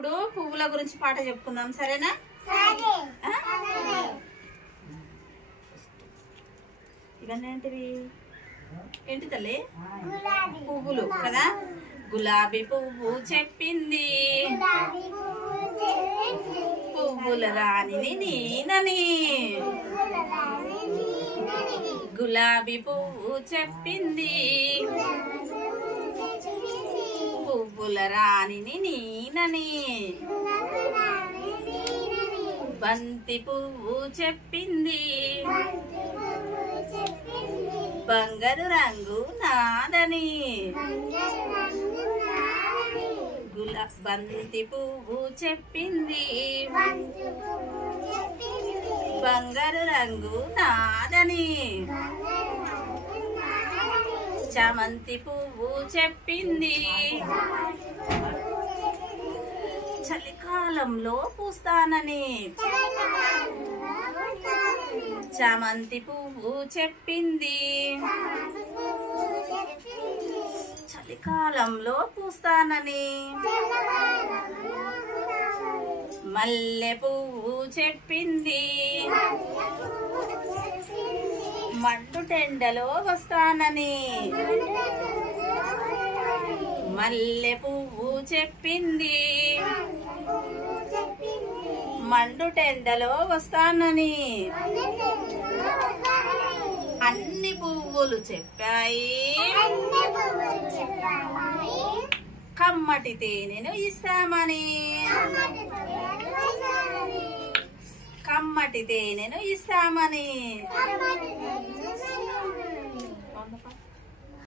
ఇప్పుడు పువ్వుల గురించి పాట చెప్పుకుందాం, సరేనా? ఇవన్నీ ఏంటి తల్లి? పువ్వులు కదా. గులాబీ పువ్వు చెప్పింది పువ్వుల రాణిని నేనని. గులాబీ పువ్వు చెప్పింది పువ్వుల రాణిని నేనని. బంతి పువ్వు చెప్పింది బంగారు రంగు నాదని. బంతి పువ్వు చెప్పింది బంగారు రంగు నాదని. చామంతి పువ్వు చెప్పింది చలికాలంలో పూస్తానని. చామంతి పువ్వు చెప్పింది చలికాలంలో పూస్తానని. మల్లె పువ్వు చెప్పింది మండు టెండలో వస్తానని. మల్లె పువ్వు చెప్పింది మండు టెండలో వస్తానని. అన్ని పువ్వులు చెప్పాయి కమ్మటి తేనెను ఇస్తామని. కమ్మటి తేనెను ఇస్తామని.